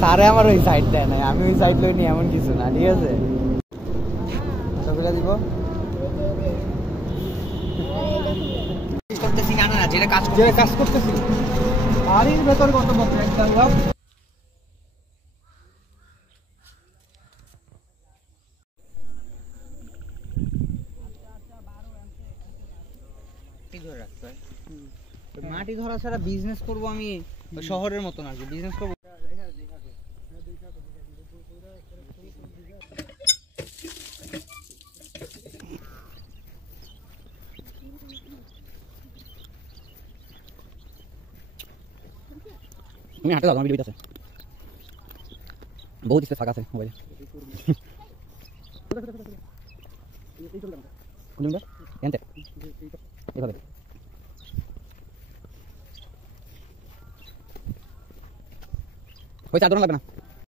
স্যারে আমার ওই সাইড দেয় না, আমি ওই সাইড লই নি এমন কিছু না, ঠিক আছে? দিব করতেছি না না, যেটা কাজ করতেছি বাড়ির ভেতর কত বছর একটা মাটি ধরা ছাড়া বিজনেস করবো আমি শহরের মতন আর কি, বিজনেস করবো। তুমি হাঁটে যাও, আমার ভিডিও আছে বহুত স্পেস ফাঁকা আছে মোবাইলে। এভাবে ওই চার লাগবে না।